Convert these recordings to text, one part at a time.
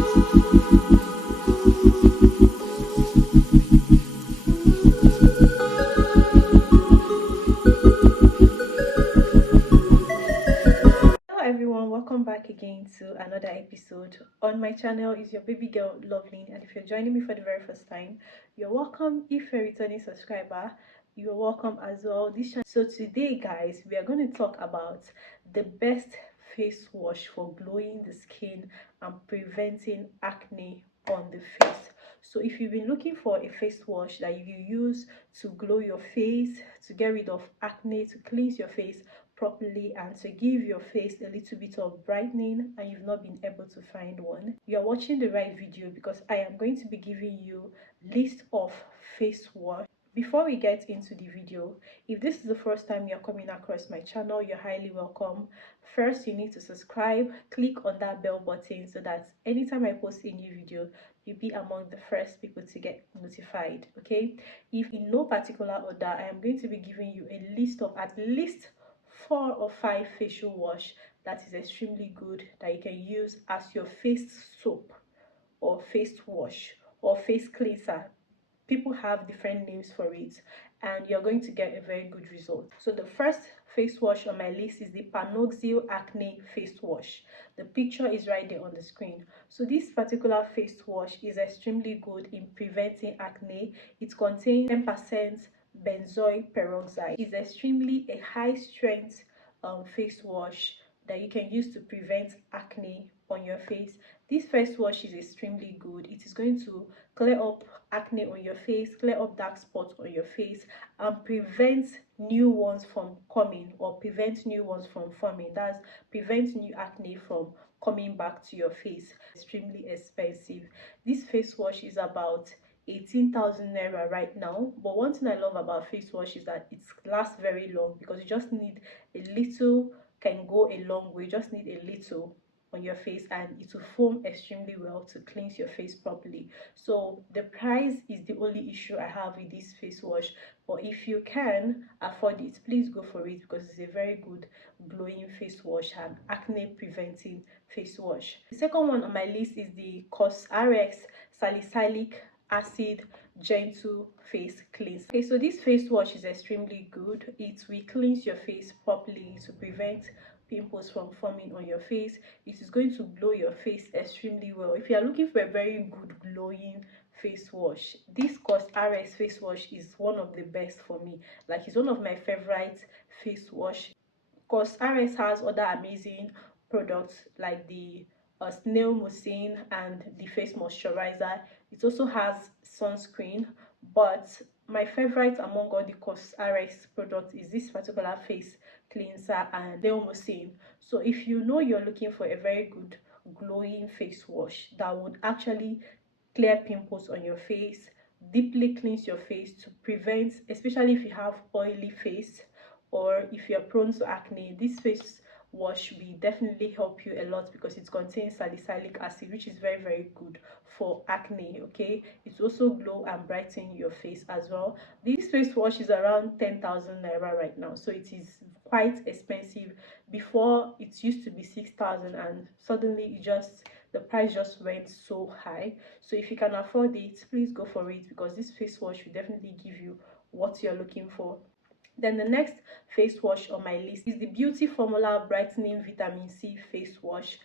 Hello everyone, welcome back again to another episode on my channel. Is your baby girl Loveling, and if you're joining me for the very first time, you're welcome. If you're a returning subscriber, you're welcome as well. So today guys, we are going to talk about the best face wash for glowing the skin and preventing acne on the face. So if you've been looking for a face wash that you use to glow your face, to get rid of acne, to cleanse your face properly, and to give your face a little bit of brightening, and you've not been able to find one, you're watching the right video, because I am going to be giving you list of face wash. Before we get into the video, if this is the first time you're coming across my channel, you're highly welcome. First, you need to subscribe, click on that bell button so that anytime I post a new video, you'll be among the first people to get notified. Okay, if in no particular order, I am going to be giving you a list of at least 4 or 5 facial wash that is extremely good, that you can use as your face soap or face wash or face cleanser. People have different names for it, and you're going to get a very good result. So the first face wash on my list is the Panoxyl Acne face wash. The picture is right there on the screen. So this particular face wash is extremely good in preventing acne. It contains 10% benzoyl peroxide. It's extremely a high strength face wash that you can use to prevent acne on your face. This face wash is extremely good. It is going to clear up acne on your face, clear up dark spots on your face, and prevent new ones from coming, or prevent new ones from forming. That's prevent new acne from coming back to your face. Extremely expensive. This face wash is about 18,000 naira right now, but one thing I love about face wash is that it lasts very long, because you just need a little, can go a long way. You just need a little on your face and it will foam extremely well to cleanse your face properly. So the price is the only issue I have with this face wash, but if you can afford it, please go for it, because it's a very good glowing face wash and acne preventing face wash. The second one on my list is the CosRx salicylic acid gentle face cleanse. Okay, so this face wash is extremely good. It will cleanse your face properly to prevent pimples from forming on your face. It is going to glow your face extremely well. If you are looking for a very good glowing face wash, this CosRx face wash is one of the best for me. Like, it's one of my favorite face wash. CosRx has other amazing products like the snail mucin and the face moisturizer. It also has sunscreen, but my favorite among all the CosRx products is this particular face cleanser and snail mucin. So if you know you're looking for a very good glowing face wash that would actually clear pimples on your face, deeply cleanse your face to prevent, especially if you have oily face or if you're prone to acne, this face wash will definitely help you a lot, because it contains salicylic acid, which is very good for acne. Okay, it also glow and brighten your face as well. This face wash is around 10,000 naira right now, so it is quite expensive. Before, it used to be 6,000, and suddenly the price just went so high. So if you can afford it, please go for it, because this face wash will definitely give you what you're looking for. Then the next face wash on my list is the Beauty Formula Brightening Vitamin C face wash.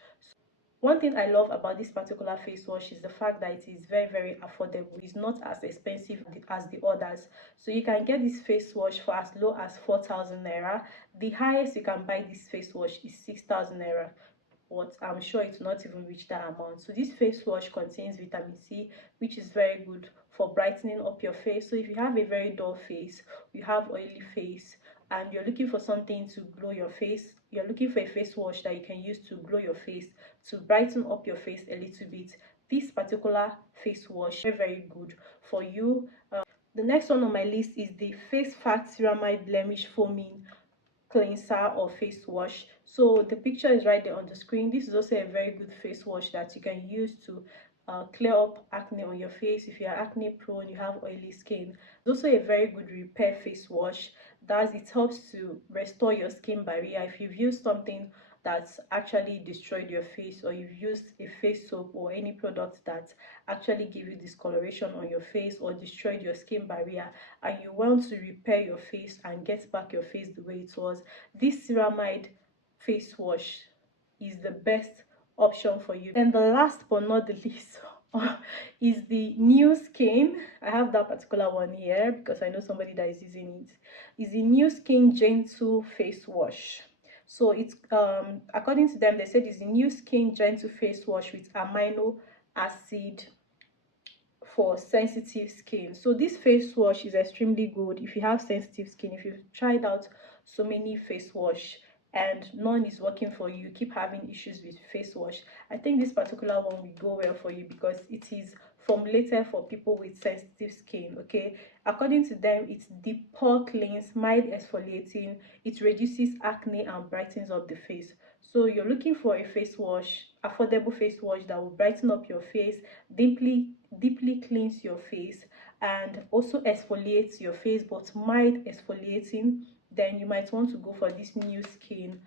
One thing I love about this particular face wash is the fact that it is very affordable. It's not as expensive as the others. So you can get this face wash for as low as 4,000 naira. The highest you can buy this face wash is 6,000 naira, but I'm sure it will not even reach that amount. So this face wash contains vitamin C, which is very good for brightening up your face. So if you have a very dull face, you have oily face, and you're looking for something to glow your face, you're looking for a face wash that you can use to glow your face, to brighten up your face a little bit, this particular face wash is very good for you. The next one on my list is the Face Fat Ceramide Blemish Foaming Cleanser or face wash. So the picture is right there on the screen. This is also a very good face wash that you can use to clear up acne on your face. If you are acne prone, you have oily skin, it's also a very good repair face wash, that it helps to restore your skin barrier. If you've used something that's actually destroyed your face, or you've used a face soap or any product that actually give you discoloration on your face or destroyed your skin barrier, and you want to repair your face and get back your face the way it was, this ceramide face wash is the best option for you. And the last but not the least is the new skin. I have that particular one here because I know somebody that is using it. Is the new skin gentle face wash. So it's according to them, they said it's the new skin gentle face wash with amino acid for sensitive skin. So this face wash is extremely good if you have sensitive skin. If you've tried out so many face wash and none is working for you, keep having issues with face wash, I think this particular one will go well for you because it is formulated for people with sensitive skin. Okay, according to them, it's deep pore cleanse, mild exfoliating, it reduces acne and brightens up the face. So you're looking for a face wash, affordable face wash that will brighten up your face, deeply cleanse your face, and also exfoliates your face, but mild exfoliating, then you might want to go for this new skin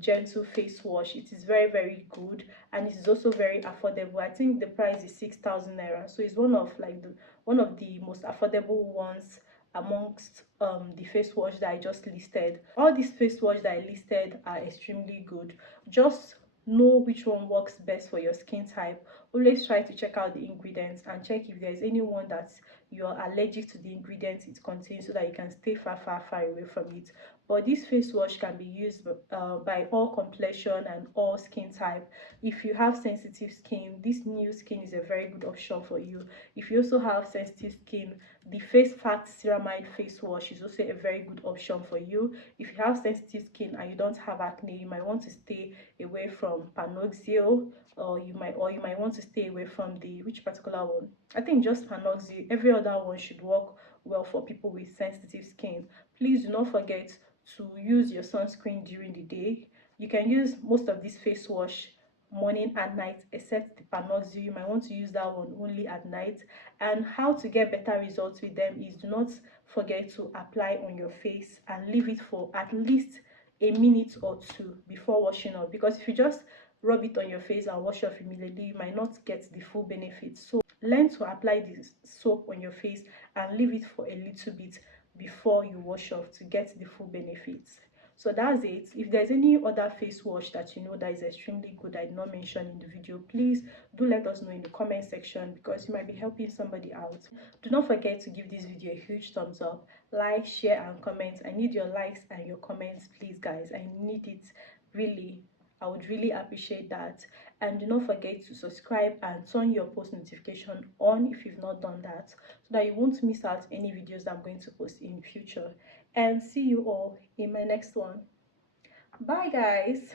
gentle face wash. It is very good, and it is also very affordable. I think the price is 6,000 naira, so it's one of the most affordable ones amongst the face wash that I just listed. All these face wash that I listed are extremely good. Just know which one works best for your skin type. Always try to check out the ingredients and check if there's anyone that you're allergic to the ingredients it contains, so that you can stay far away from it. But this face wash can be used by all complexion and all skin type. If you have sensitive skin, this new skin is a very good option for you. If you also have sensitive skin, the face fat ceramide face wash is also a very good option for you. If you have sensitive skin and you don't have acne, you might want to stay away from panoxyl, or you might want to stay away from the which particular one. I think just panoxyl. Every other one should work well for people with sensitive skin. Please do not forget to use your sunscreen during the day. You can use most of this face wash morning and night, except the panoxyl. You might want to use that one only at night. And how to get better results with them is, do not forget to apply on your face and leave it for at least a minute or two before washing off, because if you just rub it on your face and wash off immediately, you might not get the full benefits. So learn to apply this soap on your face and leave it for a little bit before you wash off to get the full benefits. So that's it. If there's any other face wash that you know that is extremely good I did not mention in the video, please do let us know in the comment section, because you might be helping somebody out. Do not forget to give this video a huge thumbs up, like, share and comment. I need your likes and your comments, please guys. I need it, really. I would really appreciate that. And do not forget to subscribe and turn your post notification on if you've not done that, so that you won't miss out any videos that I'm going to post in the future. And see you all in my next one. Bye guys.